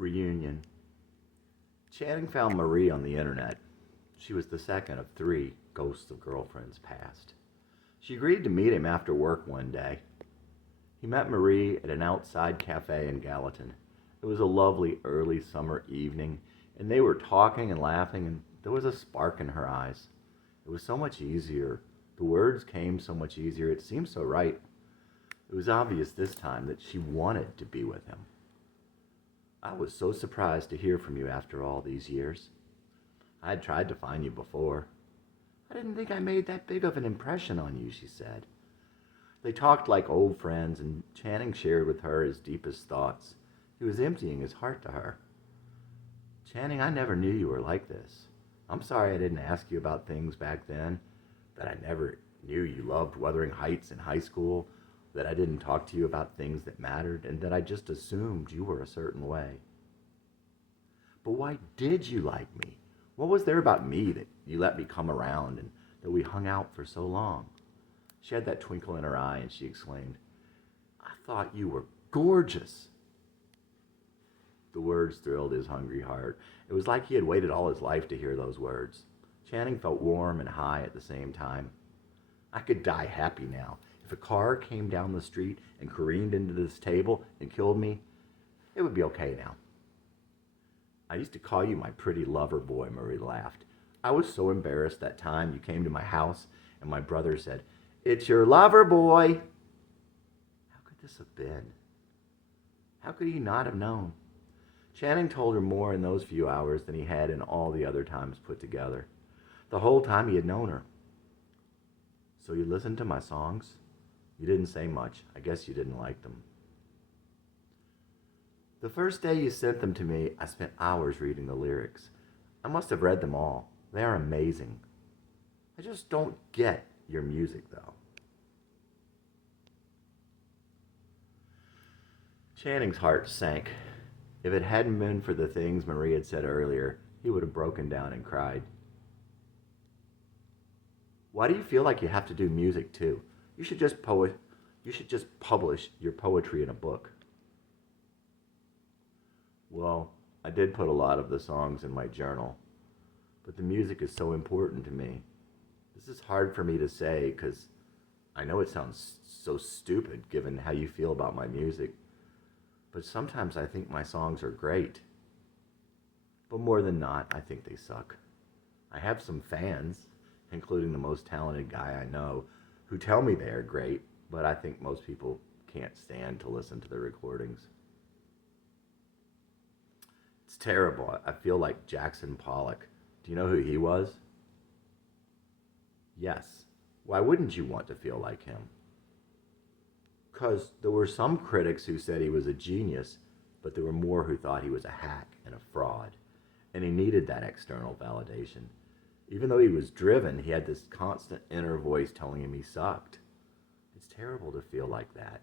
Reunion. Channing found Marie on the internet. She was the second of three ghosts of girlfriends past. She agreed to meet him after work one day. He met Marie at an outside cafe in Gallatin. It was a lovely early summer evening, and they were talking and laughing, and there was a spark in her eyes. It was so much easier. The words came so much easier. It seemed so right. It was obvious this time that she wanted to be with him. I was so surprised to hear from you after all these years. I had tried to find you before. I didn't think I made that big of an impression on you, she said. They talked like old friends, and Channing shared with her his deepest thoughts. He was emptying his heart to her. Channing, I never knew you were like this. I'm sorry I didn't ask you about things back then, that I never knew you loved Wuthering Heights in high school, that I didn't talk to you about things that mattered, and that I just assumed you were a certain way. But why did you like me? What was there about me that you let me come around and that we hung out for so long? She had that twinkle in her eye and she exclaimed, I thought you were gorgeous. The words thrilled his hungry heart. It was like he had waited all his life to hear those words. Channing felt warm and high at the same time. I could die happy now. If a car came down the street and careened into this table and killed me, it would be okay now. I used to call you my pretty lover boy, Marie laughed. I was so embarrassed that time you came to my house and my brother said, It's your lover boy. How could this have been? How could he not have known? Channing told her more in those few hours than he had in all the other times put together. The whole time he had known her. So you listened to my songs? You didn't say much. I guess you didn't like them. The first day you sent them to me, I spent hours reading the lyrics. I must have read them all. They are amazing. I just don't get your music, though. Channing's heart sank. If it hadn't been for the things Marie had said earlier, he would have broken down and cried. Why do you feel like you have to do music too? You should just publish your poetry in a book. Well, I did put a lot of the songs in my journal, but the music is so important to me. This is hard for me to say because I know it sounds so stupid given how you feel about my music, but sometimes I think my songs are great. But more than not, I think they suck. I have some fans, including the most talented guy I know, who tell me they are great, but I think most people can't stand to listen to the recordings. It's terrible. I feel like Jackson Pollock. Do you know who he was? Yes. Why wouldn't you want to feel like him? Because there were some critics who said he was a genius, but there were more who thought he was a hack and a fraud, and he needed that external validation. Even though he was driven, he had this constant inner voice telling him he sucked. It's terrible to feel like that.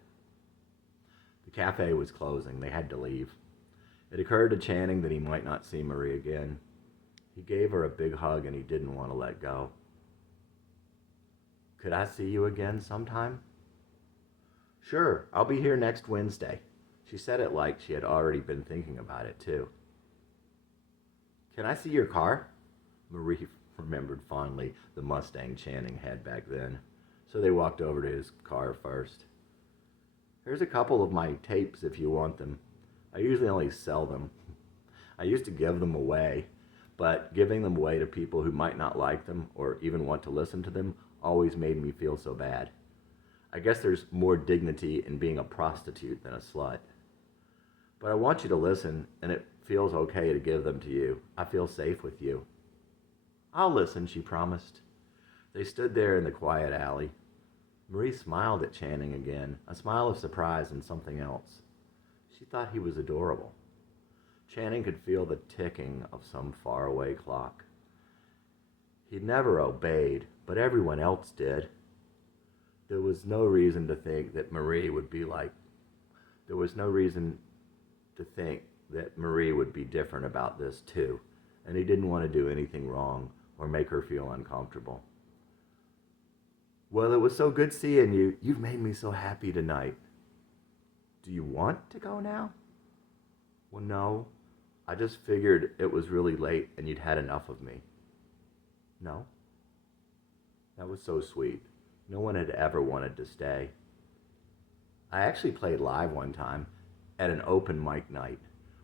The cafe was closing. They had to leave. It occurred to Channing that he might not see Marie again. He gave her a big hug and he didn't want to let go. Could I see you again sometime? Sure, I'll be here next Wednesday. She said it like she had already been thinking about it too. Can I see your car? Marie remembered fondly the Mustang Channing had back then, so they walked over to his car first. Here's a couple of my tapes if you want them. I usually only sell them. I used to give them away, but giving them away to people who might not like them or even want to listen to them always made me feel so bad. I guess there's more dignity in being a prostitute than a slut. But I want you to listen, and it feels okay to give them to you. I feel safe with you. I'll listen, she promised. They stood there in the quiet alley. Marie smiled at Channing again, a smile of surprise and something else. She thought he was adorable. Channing could feel the ticking of some faraway clock. He'd never obeyed, but everyone else did. There was no reason to think that Marie would be different about this too, and he didn't want to do anything wrong or make her feel uncomfortable. Well, it was so good seeing you. You've made me so happy tonight. Do you want to go now? Well, no. I just figured it was really late and you'd had enough of me. No, that was so sweet. No one had ever wanted to stay. I actually played live one time at an open mic night.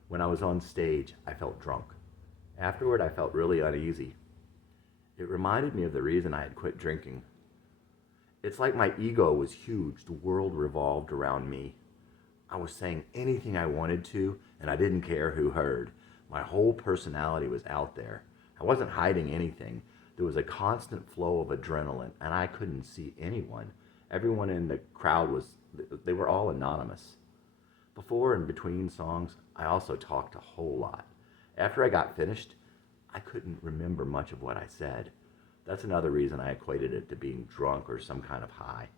When I was on stage, I felt drunk. Afterward, I felt really uneasy. It reminded me of the reason I had quit drinking. It's like my ego was huge. The world revolved around me. I was saying anything I wanted to, and I didn't care who heard. My whole personality was out there. I wasn't hiding anything. There was a constant flow of adrenaline, and I couldn't see anyone. Everyone in the crowd they were all anonymous. Before and between songs, I also talked a whole lot. After I got finished, I couldn't remember much of what I said. That's another reason I equated it to being drunk or some kind of high.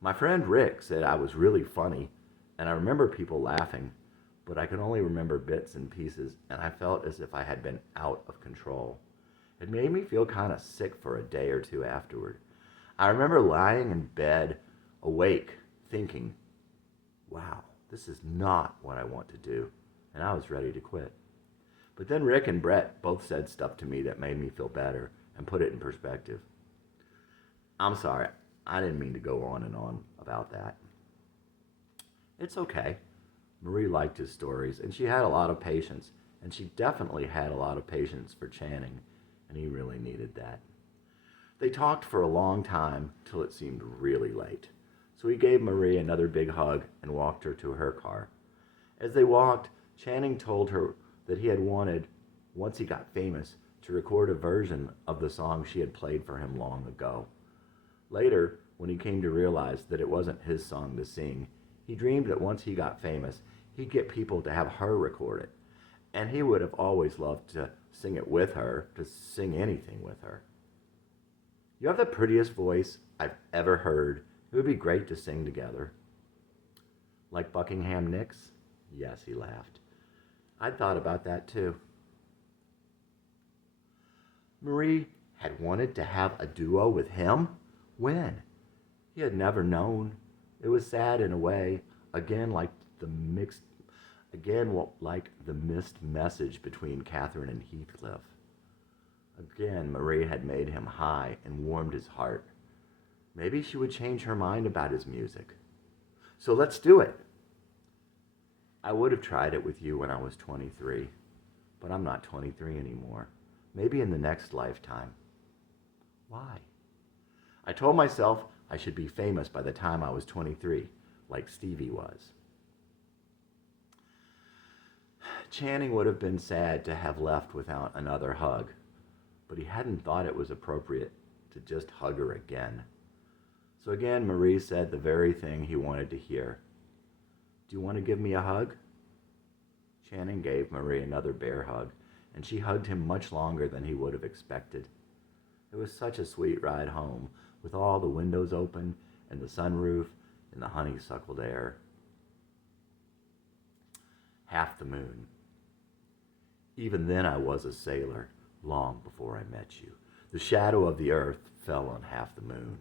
My friend Rick said I was really funny, and I remember people laughing, but I could only remember bits and pieces, and I felt as if I had been out of control. It made me feel kind of sick for a day or two afterward. I remember lying in bed, awake, thinking, wow, this is not what I want to do, and I was ready to quit. But then Rick and Brett both said stuff to me that made me feel better and put it in perspective. I'm sorry, I didn't mean to go on and on about that. It's okay. Marie liked his stories, and she had a lot of patience, and she definitely had a lot of patience for Channing, and he really needed that. They talked for a long time till it seemed really late. So he gave Marie another big hug and walked her to her car. As they walked, Channing told her that he had wanted, once he got famous, to record a version of the song she had played for him long ago. Later, when he came to realize that it wasn't his song to sing, he dreamed that once he got famous, he'd get people to have her record it. And he would have always loved to sing it with her, to sing anything with her. You have the prettiest voice I've ever heard. It would be great to sing together. Like Buckingham Nicks? Yes, he laughed. I'd thought about that too. Marie had wanted to have a duo with him? When? He had never known. It was sad in a way, like the missed message between Catherine and Heathcliff. Again, Marie had made him high and warmed his heart. Maybe she would change her mind about his music. So let's do it. I would have tried it with you when I was 23, but I'm not 23 anymore. Maybe in the next lifetime. Why? I told myself I should be famous by the time I was 23, like Stevie was. Channing would have been sad to have left without another hug, but he hadn't thought it was appropriate to just hug her again. So again, Marie said the very thing he wanted to hear. Do you want to give me a hug? Channing gave Marie another bear hug, and she hugged him much longer than he would have expected. It was such a sweet ride home, with all the windows open and the sunroof and the honeysuckled air. Half the moon. Even then I was a sailor, long before I met you. The shadow of the earth fell on half the moon,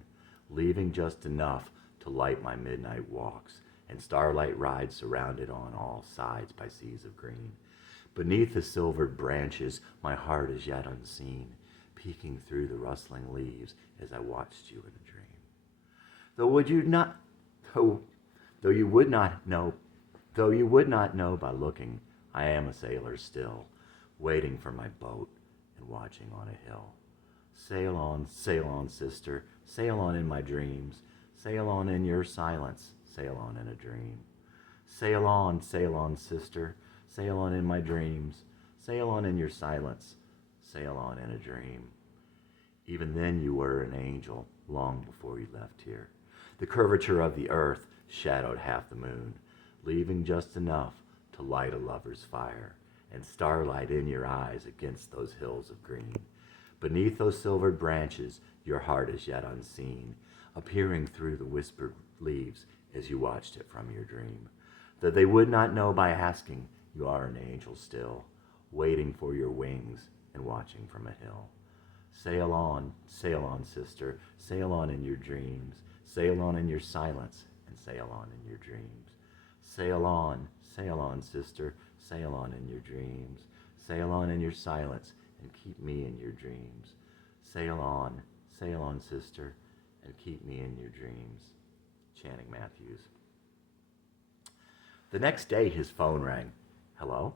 leaving just enough to light my midnight walks and starlight rides surrounded on all sides by seas of green. Beneath the silvered branches, my heart is yet unseen, peeking through the rustling leaves as I watched you in a dream. Though you would not know by looking, I am a sailor still, waiting for my boat and watching on a hill. Sail on, sister, sail on in my dreams, sail on in your silence, sail on in a dream. Sail on, sister, sail on in my dreams, sail on in your silence, sail on in a dream. Even then you were an angel, long before you left here. The curvature of the earth shadowed half the moon, leaving just enough to light a lover's fire, and starlight in your eyes against those hills of green. Beneath those silvered branches, your heart is yet unseen, appearing through the whispered leaves as you watched it from your dream. Though they would not know by asking, you are an angel still, waiting for your wings and watching from a hill. Sail on, sister, sail on in your dreams, sail on in your silence, and sail on in your dreams. Sail on, sister, Sail on in your dreams. Sail on in your silence and keep me in your dreams. Sail on, sister, and keep me in your dreams. Channing Matthews. The next day, his phone rang. Hello?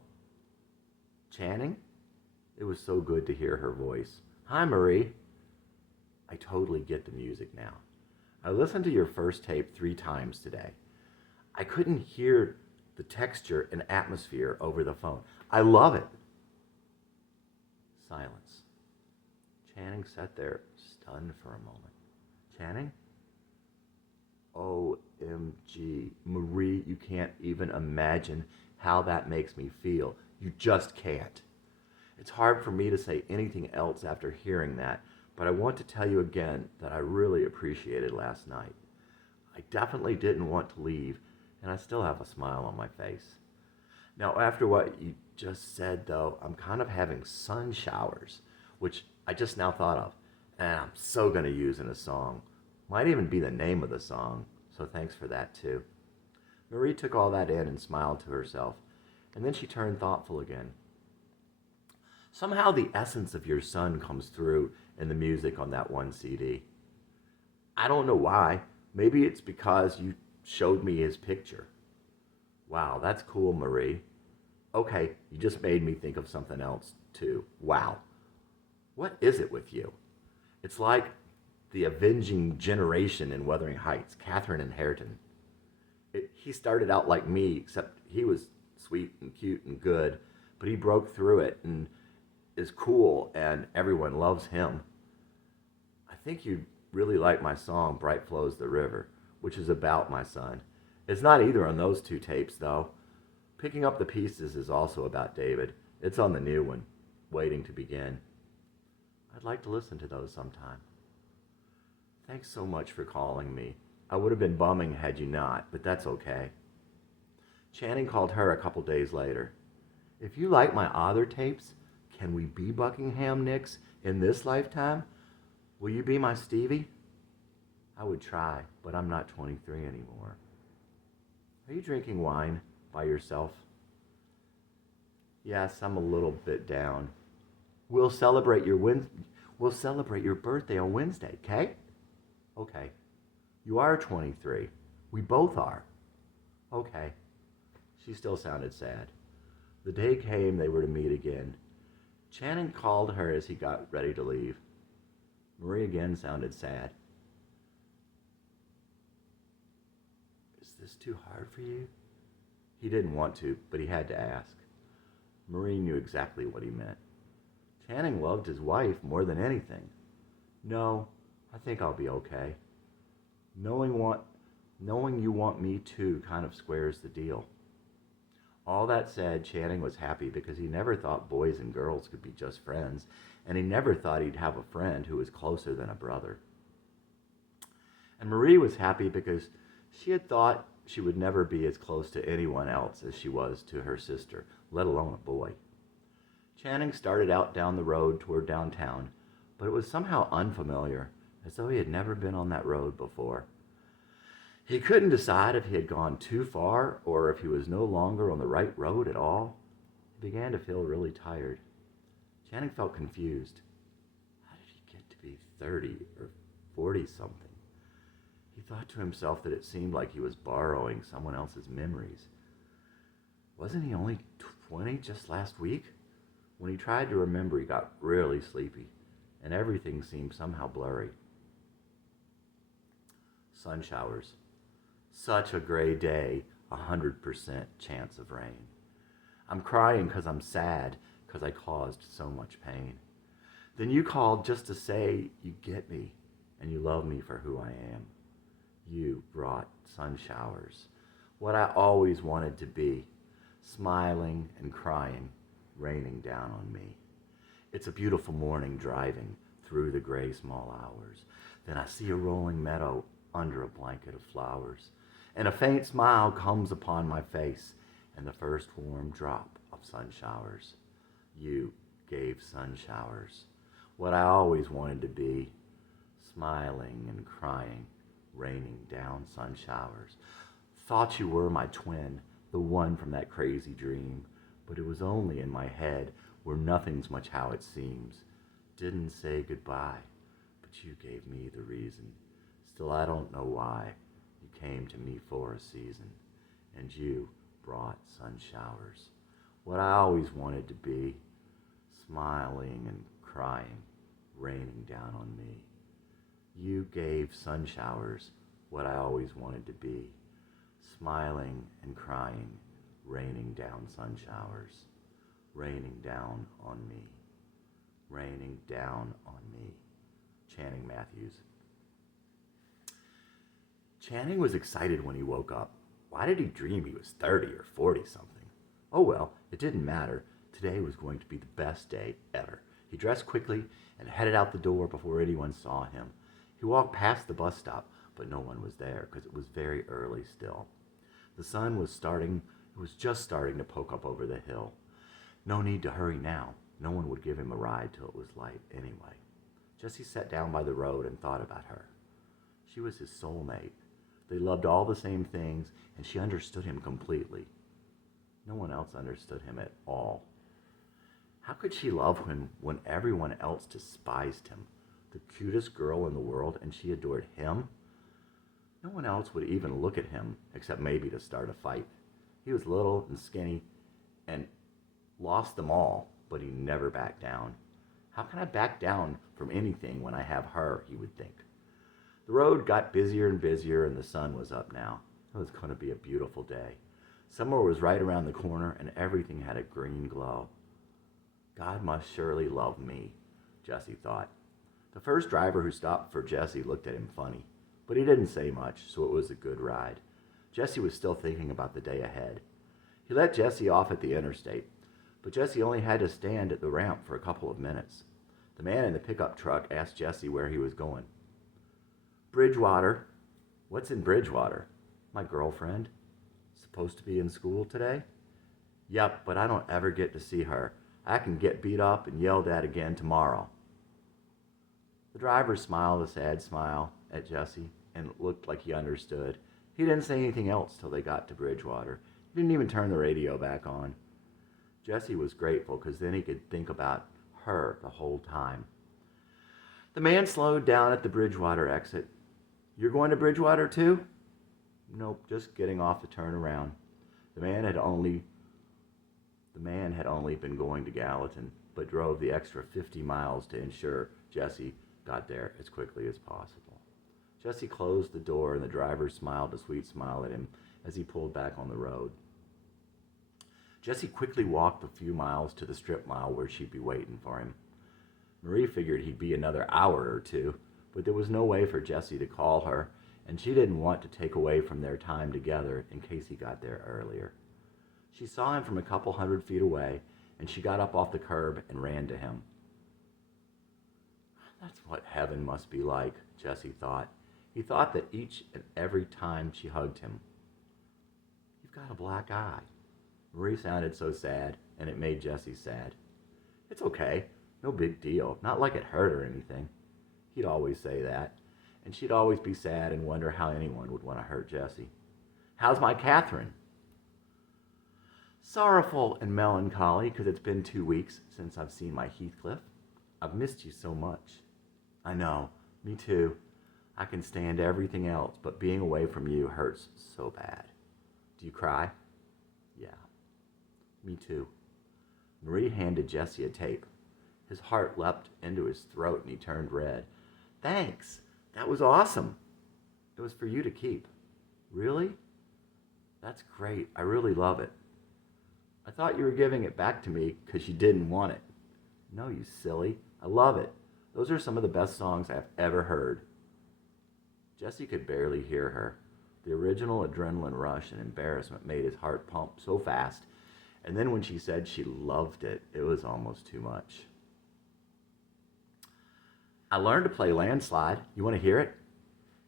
Channing? It was so good to hear her voice. Hi, Marie. I totally get the music now. I listened to your first tape 3 times today. I couldn't hear the texture and atmosphere over the phone. I love it. Silence. Channing sat there, stunned for a moment. Channing? OMG. Marie, you can't even imagine how that makes me feel. You just can't. It's hard for me to say anything else after hearing that, but I want to tell you again that I really appreciated last night. I definitely didn't want to leave, and I still have a smile on my face. Now, after what you just said, though, I'm kind of having sun showers, which I just now thought of, and I'm so going to use in a song. Might even be the name of the song, so thanks for that, too. Marie took all that in and smiled to herself, and then she turned thoughtful again. Somehow the essence of your son comes through in the music on that one CD. I don't know why. Maybe it's because you showed me his picture. Wow, that's cool, Marie. Okay, you just made me think of something else, too. Wow. What is it with you? It's like the avenging generation in Wuthering Heights, Catherine and Hareton. He started out like me, except he was sweet and cute and good, but he broke through it and is cool, and everyone loves him. I think you'd really like my song, Bright Flows the River, which is about my son. It's not either on those 2 tapes, though. Picking Up the Pieces is also about David. It's on the new one, Waiting to Begin. I'd like to listen to those sometime. Thanks so much for calling me. I would have been bumming had you not, but that's okay. Channing called her a couple days later. If you like my other tapes, can we be Buckingham Nicks in this lifetime? Will you be my Stevie? I would try, but I'm not 23 anymore. Are you drinking wine by yourself? Yes, I'm a little bit down. We'll celebrate your birthday on Wednesday, okay? Okay. You are 23. We both are. Okay. She still sounded sad. The day came they were to meet again. Channing called her as he got ready to leave. Marie again sounded sad. Is this too hard for you? He didn't want to, but he had to ask. Marie knew exactly what he meant. Channing loved his wife more than anything. No, I think I'll be okay. Knowing you want me too kind of squares the deal. All that said, Channing was happy because he never thought boys and girls could be just friends, and he never thought he'd have a friend who was closer than a brother. And Marie was happy because she had thought she would never be as close to anyone else as she was to her sister, let alone a boy. Channing started out down the road toward downtown, but it was somehow unfamiliar, as though he had never been on that road before. He couldn't decide if he had gone too far or if he was no longer on the right road at all. He began to feel really tired. Channing felt confused. How did he get to be 30 or 40 something? He thought to himself that it seemed like he was borrowing someone else's memories. Wasn't he only 20 just last week? When he tried to remember, he got really sleepy, and everything seemed somehow blurry. Sun showers. Such a gray day, 100% chance of rain. I'm crying because I'm sad because I caused so much pain. Then you called just to say you get me and you love me for who I am. You brought sun showers, what I always wanted to be, smiling and crying, raining down on me. It's a beautiful morning driving through the gray small hours. Then I see a rolling meadow under a blanket of flowers, and a faint smile comes upon my face, and the first warm drop of sun showers. You gave sun showers, what I always wanted to be, smiling and crying, raining down sun showers. Thought you were my twin, the one from that crazy dream, but it was only in my head where nothing's much how it seems. Didn't say goodbye, but you gave me the reason. Still, I don't know why you came to me for a season, and you brought sun showers. What I always wanted to be, smiling and crying, raining down on me. You gave sun showers, what I always wanted to be, smiling and crying, raining down sun showers, raining down on me, raining down on me. Channing Matthews. Channing was excited when he woke up. Why did he dream he was 30 or 40 something? Oh well, it didn't matter. Today was going to be the best day ever. He dressed quickly and headed out the door before anyone saw him. He walked past the bus stop, but no one was there because it was very early still. The sun was just starting to poke up over the hill. No need to hurry now. No one would give him a ride till it was light anyway. Jesse sat down by the road and thought about her. She was his soulmate. They loved all the same things, and she understood him completely. No one else understood him at all. How could she love him when everyone else despised him? The cutest girl in the world, and she adored him? No one else would even look at him, except maybe to start a fight. He was little and skinny, and lost them all, but he never backed down. How can I back down from anything when I have her, he would think. The road got busier and busier, and the sun was up now. It was going to be a beautiful day. Summer was right around the corner, and everything had a green glow. God must surely love me, Jesse thought. The first driver who stopped for Jesse looked at him funny, but he didn't say much, so it was a good ride. Jesse was still thinking about the day ahead. He let Jesse off at the interstate, but Jesse only had to stand at the ramp for a couple of minutes. The man in the pickup truck asked Jesse where he was going. Bridgewater. What's in Bridgewater? My girlfriend. Supposed to be in school today? Yep, but I don't ever get to see her. I can get beat up and yelled at again tomorrow. The driver smiled a sad smile at Jesse and looked like he understood. He didn't say anything else till they got to Bridgewater. He didn't even turn the radio back on. Jesse was grateful because then he could think about her the whole time. The man slowed down at the Bridgewater exit. You're going to Bridgewater too? Nope, just getting off to turn around. The man had only been going to Gallatin, but drove the extra 50 miles to ensure Jesse got there as quickly as possible. Jesse closed the door, and the driver smiled a sweet smile at him as he pulled back on the road. Jesse quickly walked the few miles to the strip mall where she'd be waiting for him. Marie figured he'd be another hour or two, but there was no way for Jesse to call her, and she didn't want to take away from their time together in case he got there earlier. She saw him from a couple 100 feet away, and she got up off the curb and ran to him. That's what heaven must be like, Jesse thought. He thought that each and every time she hugged him. You've got a black eye. Marie sounded so sad, and it made Jesse sad. It's okay. No big deal. Not like it hurt or anything. He'd always say that, and she'd always be sad and wonder how anyone would want to hurt Jesse. How's my Catherine? Sorrowful and melancholy because it's been 2 weeks since I've seen my Heathcliff. I've missed you so much. I know, me too. I can stand everything else, but being away from you hurts so bad. Do you cry? Yeah, me too. Marie handed Jesse a tape. His heart leapt into his throat and he turned red. Thanks. That was awesome. It was for you to keep. Really? That's great. I really love it. I thought you were giving it back to me because you didn't want it. No, you silly. I love it. Those are some of the best songs I've ever heard. Jesse could barely hear her. The original adrenaline rush and embarrassment made his heart pump so fast. And then when she said she loved it, it was almost too much. I learned to play Landslide. You want to hear it?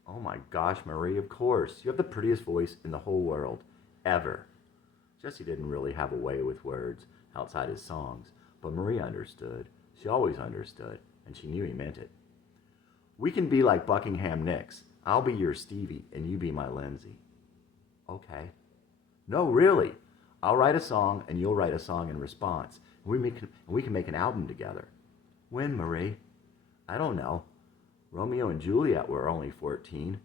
Oh my gosh, Marie, of course. You have the prettiest voice in the whole world, ever. Jesse didn't really have a way with words outside his songs, but Marie understood. She always understood, and she knew he meant it. We can be like Buckingham Nicks. I'll be your Stevie, and you be my Lindsay. Okay. No, really. I'll write a song and you'll write a song in response. We can make an album together. When, Marie? I don't know. Romeo and Juliet were only 14.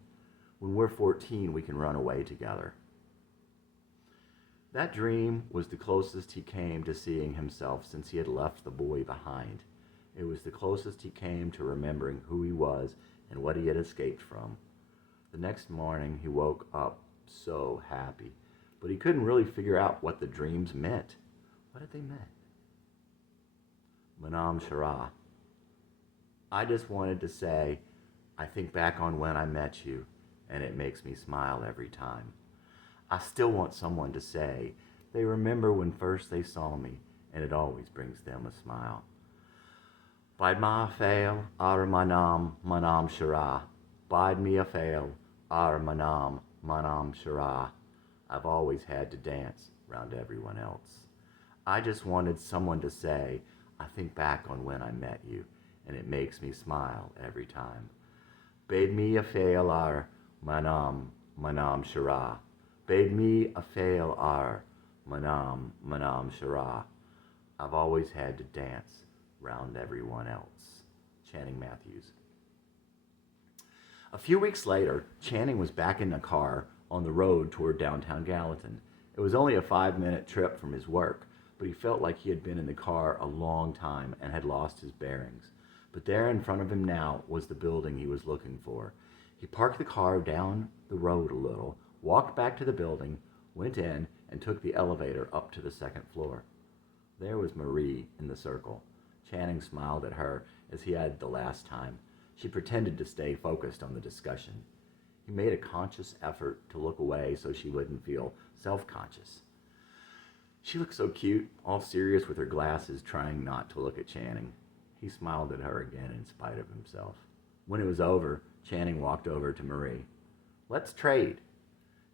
When we're 14, we can run away together. That dream was the closest he came to seeing himself since he had left the boy behind. It was the closest he came to remembering who he was and what he had escaped from. The next morning, he woke up so happy, but he couldn't really figure out what the dreams meant. What did they mean? Manam Shara. I just wanted to say, I think back on when I met you, and it makes me smile every time. I still want someone to say, they remember when first they saw me, and it always brings them a smile. Bide ma fail, ar manam shara. Bide me a fail, ar manam shara. I've always had to dance round everyone else. I just wanted someone to say, I think back on when I met you, and it makes me smile every time. Bade me a fail, ar manam shara. Bade me a fail, ar manam shara. I've always had to dance round everyone else. Channing Matthews. A few weeks later, Channing was back in a car on the road toward downtown Gallatin. It was only a 5-minute trip from his work, but he felt like he had been in the car a long time and had lost his bearings. But there in front of him now was the building he was looking for. He parked the car down the road a little, walked back to the building, went in, and took the elevator up to the second floor. There was Marie in the circle. Channing smiled at her as he had the last time. She pretended to stay focused on the discussion. He made a conscious effort to look away so she wouldn't feel self-conscious. She looked so cute, all serious with her glasses, trying not to look at Channing. He smiled at her again in spite of himself. When it was over, Channing walked over to Marie. Let's trade.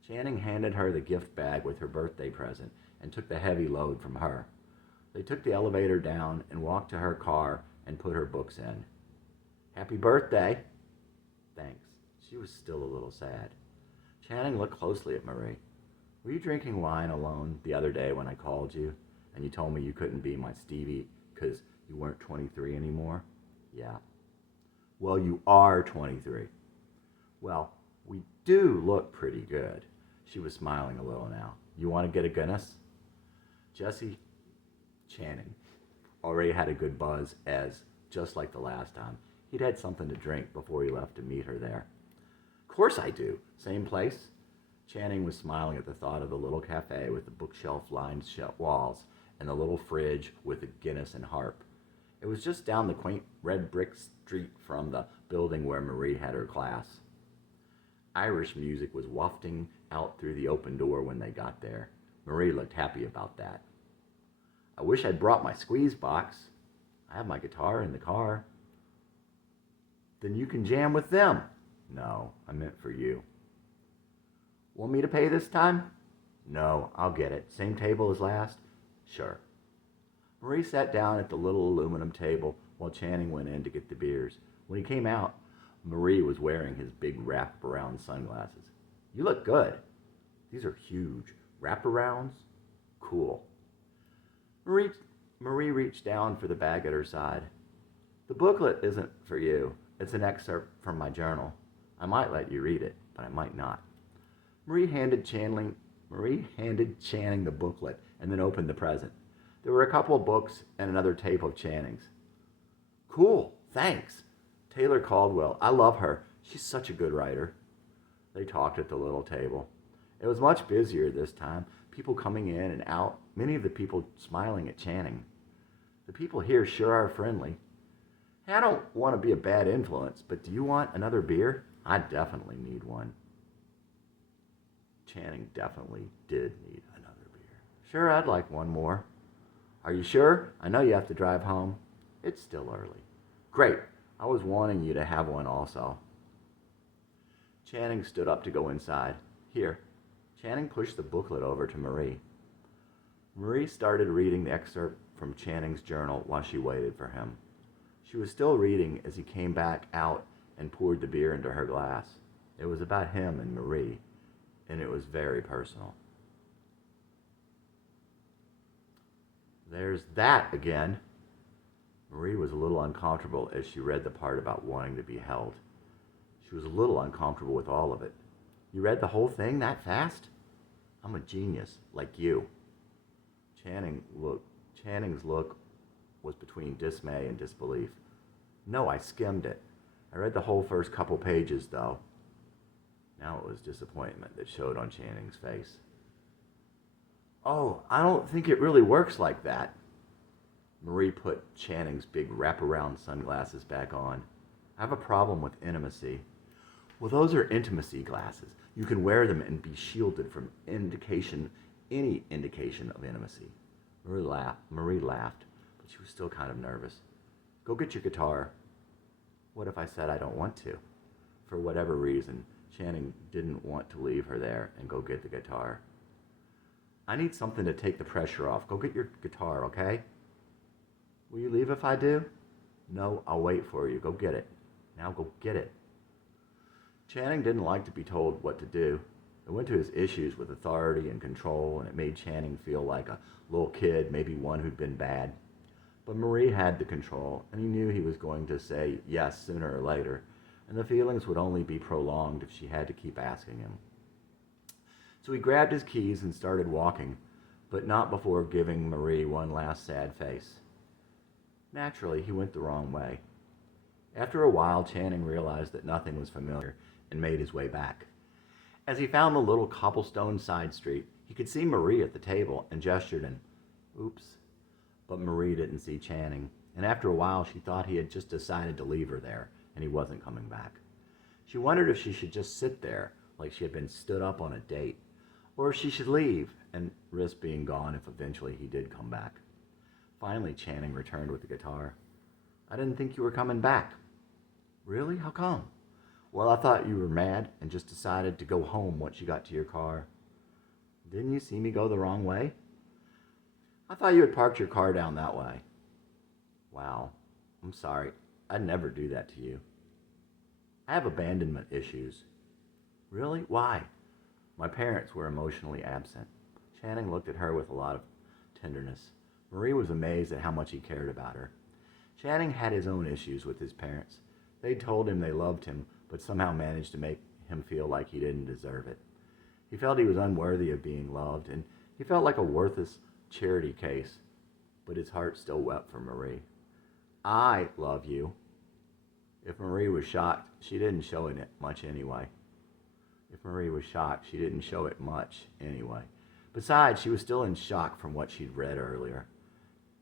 Channing handed her the gift bag with her birthday present and took the heavy load from her. They took the elevator down and walked to her car and put her books in. Happy birthday. Thanks. She was still a little sad. Channing looked closely at Marie. Were you drinking wine alone the other day when I called you and you told me you couldn't be my Stevie because you weren't 23 anymore? Yeah. Well, you are 23. Well, we do look pretty good. She was smiling a little now. You want to get a Guinness? Jesse Channing already had a good buzz as, just like the last time, he'd had something to drink before he left to meet her there. Of course I do. Same place? Channing was smiling at the thought of the little cafe with the bookshelf-lined walls and the little fridge with a Guinness and harp. It was just down the quaint red brick street from the building where Marie had her class. Irish music was wafting out through the open door when they got there. Marie looked happy about that. I wish I'd brought my squeeze box. I have my guitar in the car. Then you can jam with them. No, I meant for you. Want me to pay this time? No, I'll get it. Same table as last? Sure. Marie sat down at the little aluminum table while Channing went in to get the beers. When he came out, Marie was wearing his big wrap-around sunglasses. You look good. These are huge. Wrap-arounds? Cool. Marie reached down for the bag at her side. The booklet isn't for you. It's an excerpt from my journal. I might let you read it, but I might not. Marie handed Channing the booklet and then opened the present. There were a couple of books and another tape of Channing's. Cool, thanks. Taylor Caldwell. I love her. She's such a good writer. They talked at the little table. It was much busier this time, people coming in and out, many of the people smiling at Channing. The people here sure are friendly. Hey, I don't want to be a bad influence, but do you want another beer? I definitely need one. Channing definitely did need another beer. Sure, I'd like one more. Are you sure? I know you have to drive home. It's still early. Great. I was wanting you to have one also. Channing stood up to go inside. Here. Channing pushed the booklet over to Marie. Marie started reading the excerpt from Channing's journal while she waited for him. She was still reading as he came back out and poured the beer into her glass. It was about him and Marie, and it was very personal. There's that again. Marie was a little uncomfortable as she read the part about wanting to be held. She was a little uncomfortable with all of it. You read the whole thing that fast? I'm a genius, like you. Channing's look was between dismay and disbelief. No, I skimmed it. I read the whole first couple pages, though. Now it was disappointment that showed on Channing's face. Oh, I don't think it really works like that. Marie put Channing's big wraparound sunglasses back on. I have a problem with intimacy. Well, those are intimacy glasses. You can wear them and be shielded from any indication of intimacy. Marie laughed, but she was still kind of nervous. Go get your guitar. What if I said I don't want to? For whatever reason, Channing didn't want to leave her there and go get the guitar. I need something to take the pressure off. Go get your guitar, okay? Will you leave if I do? No, I'll wait for you. Go get it. Now go get it. Channing didn't like to be told what to do. It went to his issues with authority and control, and it made Channing feel like a little kid, maybe one who'd been bad. But Marie had the control, and he knew he was going to say yes sooner or later, and the feelings would only be prolonged if she had to keep asking him. So he grabbed his keys and started walking, but not before giving Marie one last sad face. Naturally, he went the wrong way. After a while, Channing realized that nothing was familiar and made his way back. As he found the little cobblestone side street, he could see Marie at the table and gestured an oops. But Marie didn't see Channing, and after a while she thought he had just decided to leave her there and he wasn't coming back. She wondered if she should just sit there like she had been stood up on a date, or if she should leave and risk being gone if eventually he did come back. Finally, Channing returned with the guitar. I didn't think you were coming back. Really? How come? Well, I thought you were mad and just decided to go home once you got to your car. Didn't you see me go the wrong way? I thought you had parked your car down that way. Wow, I'm sorry. I'd never do that to you. I have abandonment issues. Really? Why? My parents were emotionally absent. Channing looked at her with a lot of tenderness. Marie was amazed at how much he cared about her. Channing had his own issues with his parents. They told him they loved him, but somehow managed to make him feel like he didn't deserve it. He felt he was unworthy of being loved, and he felt like a worthless charity case, but his heart still wept for Marie. I love you. If Marie was shocked, she didn't show it much anyway. Besides, she was still in shock from what she'd read earlier.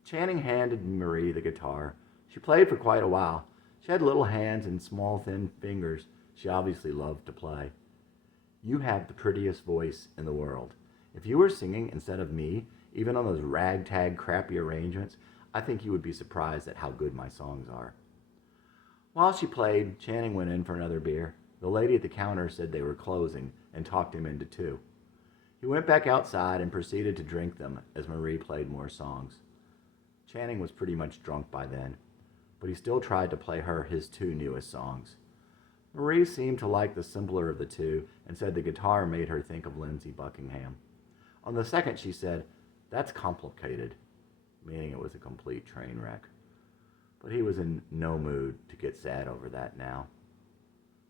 Channing handed Marie the guitar. She played for quite a while. She had little hands and small, thin fingers. She obviously loved to play. You have the prettiest voice in the world. If you were singing instead of me, even on those ragtag, crappy arrangements, I think you would be surprised at how good my songs are. While she played, Channing went in for another beer. The lady at the counter said they were closing and talked him into 2. He went back outside and proceeded to drink them as Marie played more songs. Channing was pretty much drunk by then, but he still tried to play her his 2 newest songs. Marie seemed to like the simpler of the 2 and said the guitar made her think of Lindsey Buckingham. On the second, she said, "That's complicated," meaning it was a complete train wreck. But he was in no mood to get sad over that now.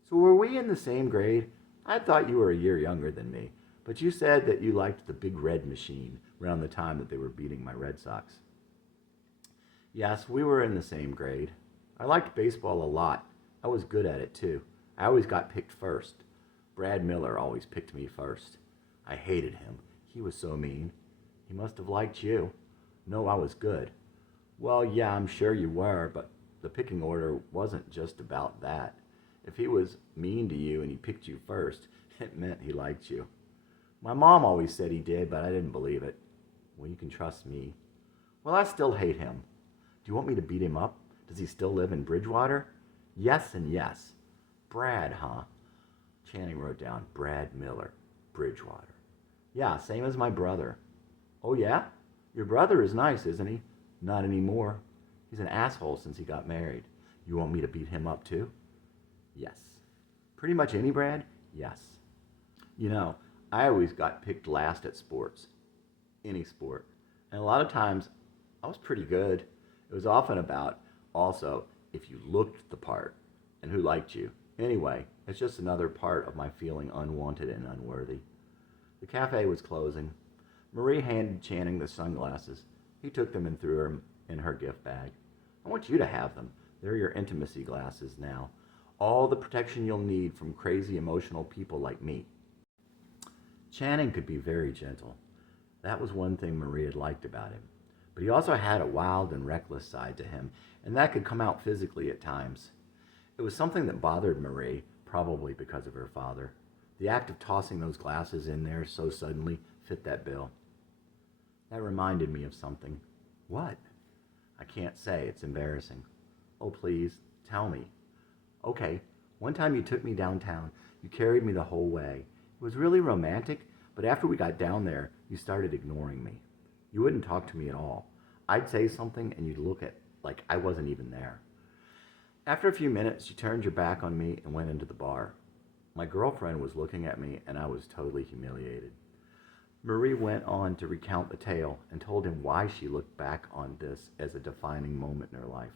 So were we in the same grade? I thought you were a year younger than me, but you said that you liked the Big Red Machine around the time that they were beating my Red Sox. Yes, we were in the same grade. I liked baseball a lot. I was good at it too. I always got picked first. Brad Miller always picked me first. I hated him. He was so mean. He must have liked you. No, I was good. Well, yeah, I'm sure you were, but the picking order wasn't just about that. If he was mean to you and he picked you first, it meant he liked you. My mom always said he did, but I didn't believe it. Well, you can trust me. Well, I still hate him. Do you want me to beat him up? Does he still live in Bridgewater? Yes and yes. Brad, huh? Channing wrote down Brad Miller, Bridgewater. Yeah, same as my brother. Oh yeah? Your brother is nice, isn't he? Not anymore. He's an asshole since he got married. You want me to beat him up too? Yes. Pretty much any Brad? Yes. You know, I always got picked last at sports. Any sport. And a lot of times I was pretty good. It was often about also if you looked the part and who liked you. Anyway, it's just another part of my feeling unwanted and unworthy. The cafe was closing. Marie handed Channing the sunglasses. He took them and threw them in her gift bag. I want you to have them. They're your intimacy glasses now. All the protection you'll need from crazy emotional people like me. Channing could be very gentle. That was one thing Marie had liked about him. But he also had a wild and reckless side to him, and that could come out physically at times. It was something that bothered Marie, probably because of her father. The act of tossing those glasses in there so suddenly fit that bill. That reminded me of something. What? I can't say. It's embarrassing. Oh, please, tell me. Okay, one time you took me downtown. You carried me the whole way. It was really romantic, but after we got down there, you started ignoring me. You wouldn't talk to me at all. I'd say something and you'd look at like I wasn't even there. After a few minutes, you turned your back on me and went into the bar. My girlfriend was looking at me and I was totally humiliated. Marie went on to recount the tale and told him why she looked back on this as a defining moment in her life.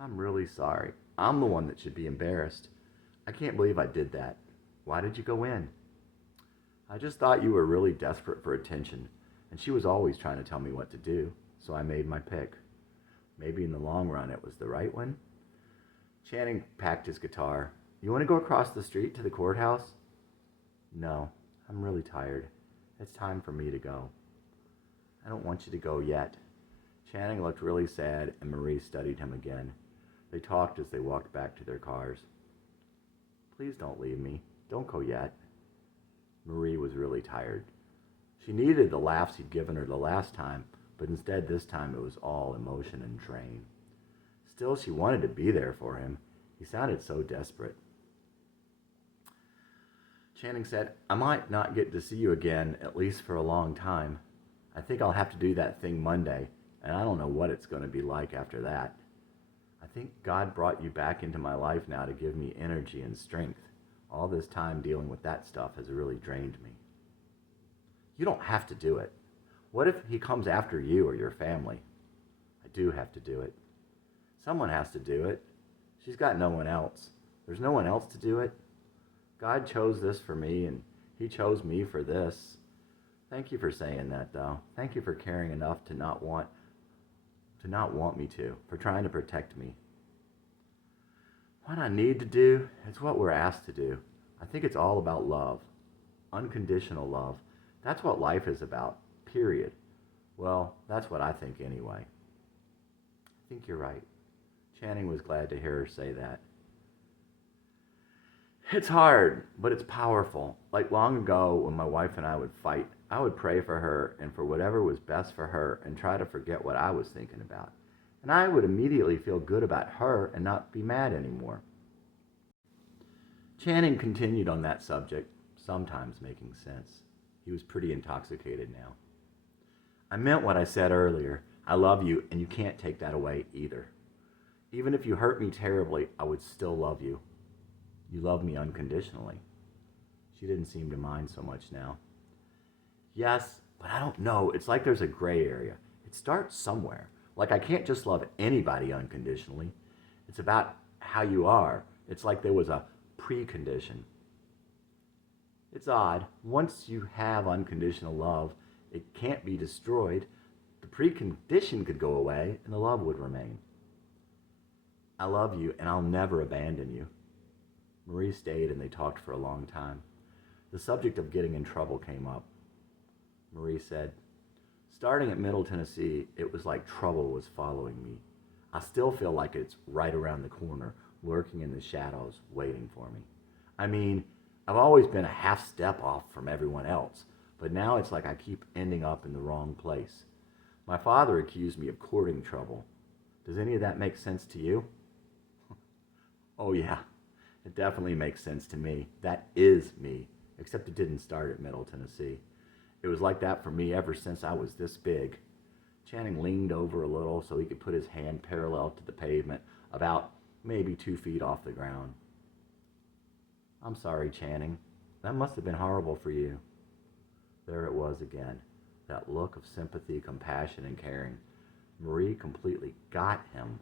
I'm really sorry. I'm the one that should be embarrassed. I can't believe I did that. Why did you go in? I just thought you were really desperate for attention, and she was always trying to tell me what to do, so I made my pick. Maybe in the long run it was the right one. Channing packed his guitar. You want to go across the street to the courthouse? No, I'm really tired. It's time for me to go. I don't want you to go yet. Channing looked really sad, and Marie studied him again. They talked as they walked back to their cars. Please don't leave me. Don't go yet. Marie was really tired. She needed the laughs he'd given her the last time, but instead this time it was all emotion and drain. Still, she wanted to be there for him. He sounded so desperate. Channing said, I might not get to see you again, at least for a long time. I think I'll have to do that thing Monday, and I don't know what it's going to be like after that. I think God brought you back into my life now to give me energy and strength. All this time dealing with that stuff has really drained me. You don't have to do it. What if he comes after you or your family? I do have to do it. Someone has to do it. She's got no one else. There's no one else to do it. God chose this for me, and he chose me for this. Thank you for saying that, though. Thank you for caring enough to not want me to, for trying to protect me. What I need to do is what we're asked to do. I think it's all about love. Unconditional love. That's what life is about, period. Well, that's what I think anyway. I think you're right. Channing was glad to hear her say that. It's hard, but it's powerful. Like long ago when my wife and I would fight, I would pray for her and for whatever was best for her and try to forget what I was thinking about. And I would immediately feel good about her and not be mad anymore. Channing continued on that subject, sometimes making sense. He was pretty intoxicated now. I meant what I said earlier. I love you, and you can't take that away either. Even if you hurt me terribly, I would still love you. You love me unconditionally. She didn't seem to mind so much now. Yes, but I don't know. It's like there's a gray area. It starts somewhere. Like I can't just love anybody unconditionally. It's about how you are. It's like there was a precondition. It's odd. Once you have unconditional love, it can't be destroyed. The precondition could go away and the love would remain. I love you and I'll never abandon you. Marie stayed and they talked for a long time. The subject of getting in trouble came up. Marie said, starting at Middle Tennessee, it was like trouble was following me. I still feel like it's right around the corner, lurking in the shadows, waiting for me. I mean, I've always been a half step off from everyone else, but now it's like I keep ending up in the wrong place. My father accused me of courting trouble. Does any of that make sense to you? Oh yeah, it definitely makes sense to me. That is me, except it didn't start at Middle Tennessee. It was like that for me ever since I was this big. Channing leaned over a little so he could put his hand parallel to the pavement, about maybe 2 feet off the ground. I'm sorry, Channing. That must have been horrible for you. There it was again. that look of sympathy, compassion, and caring. Marie completely got him.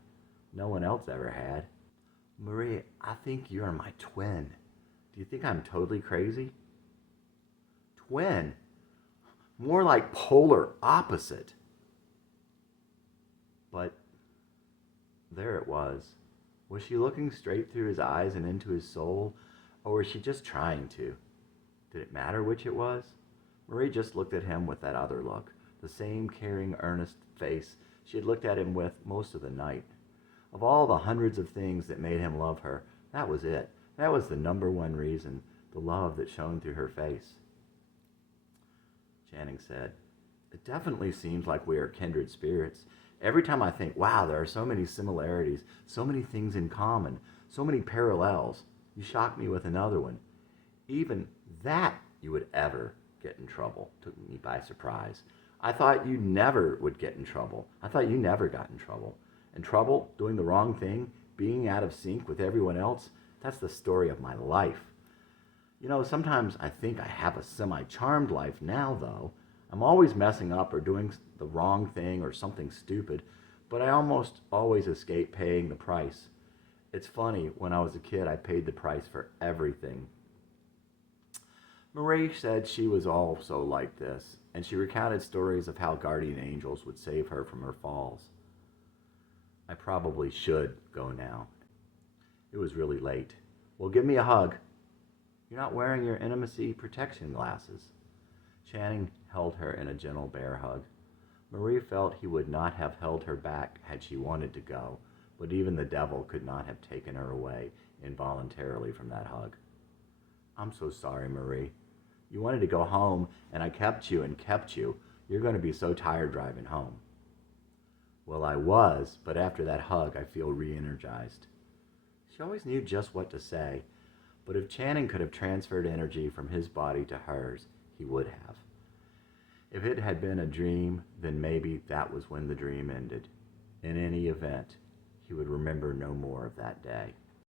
No one else ever had. Marie, I think you're my twin. Do you think I'm totally crazy? Twin? More like polar opposite. But there it was. Was she looking straight through his eyes and into his soul, or was she just trying to? Did it matter which it was? Marie just looked at him with that other look, the same caring, earnest face she had looked at him with most of the night. Of all the hundreds of things that made him love her, that was it. That was the number one reason, the love that shone through her face. Channing said, "It definitely seems like we are kindred spirits. Every time I think, wow, there are so many similarities, so many things in common, so many parallels, you shock me with another one. Even that you would ever get in trouble took me by surprise. I thought you never would get in trouble. I thought you never got in trouble. In trouble, doing the wrong thing, being out of sync with everyone else, that's the story of my life. You know, sometimes I think I have a semi-charmed life now, though. I'm always messing up or doing the wrong thing or something stupid, but I almost always escape paying the price. It's funny, when I was a kid, I paid the price for everything." Marie said she was also like this, and she recounted stories of how guardian angels would save her from her falls. "I probably should go now. It was really late. Well, give me a hug. You're not wearing your intimacy protection glasses." Channing held her in a gentle bear hug. Marie felt he would not have held her back had she wanted to go, but even the devil could not have taken her away involuntarily from that hug. "I'm so sorry, Marie. You wanted to go home, and I kept you and kept you. You're going to be so tired driving home." "Well, I was, but after that hug, I feel re-energized." She always knew just what to say, but if Channing could have transferred energy from his body to hers, he would have. If it had been a dream, then maybe that was when the dream ended. In any event, he would remember no more of that day.